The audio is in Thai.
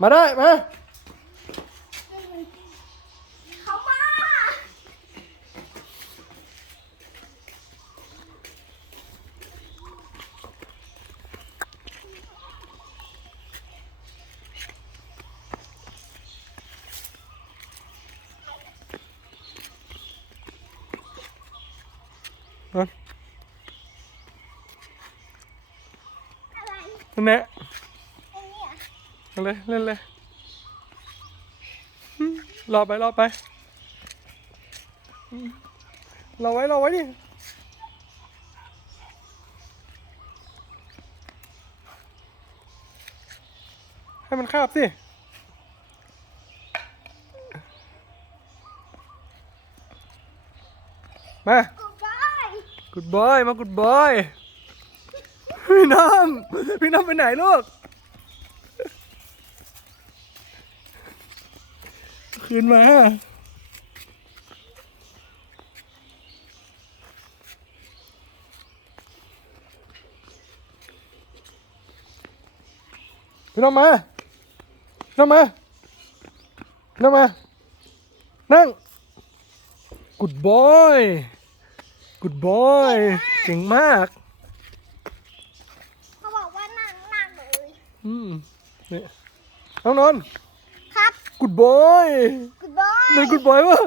มาได้มาเขามานอนอะไรนั่นแหละไอ้เนี่ย เอาเลยเล่นเลยอืมรอไปรอไปอืมรอไว้รอไว้ดิให้มันคาบสิมากูได้กุดบอยมากุดบอยพี่น้ำพี่น้ำไปไหนลูก คืนมา พี่น้องมาพี่น้องมาพี่น้องมา นั่งกุดบอยกุดบอยเก่งมากเขาบอกว่านั่งนั่งเลย อืมนี่น้องนนท์ครับ กุดบอยกูได้นี่กุดบอยวะ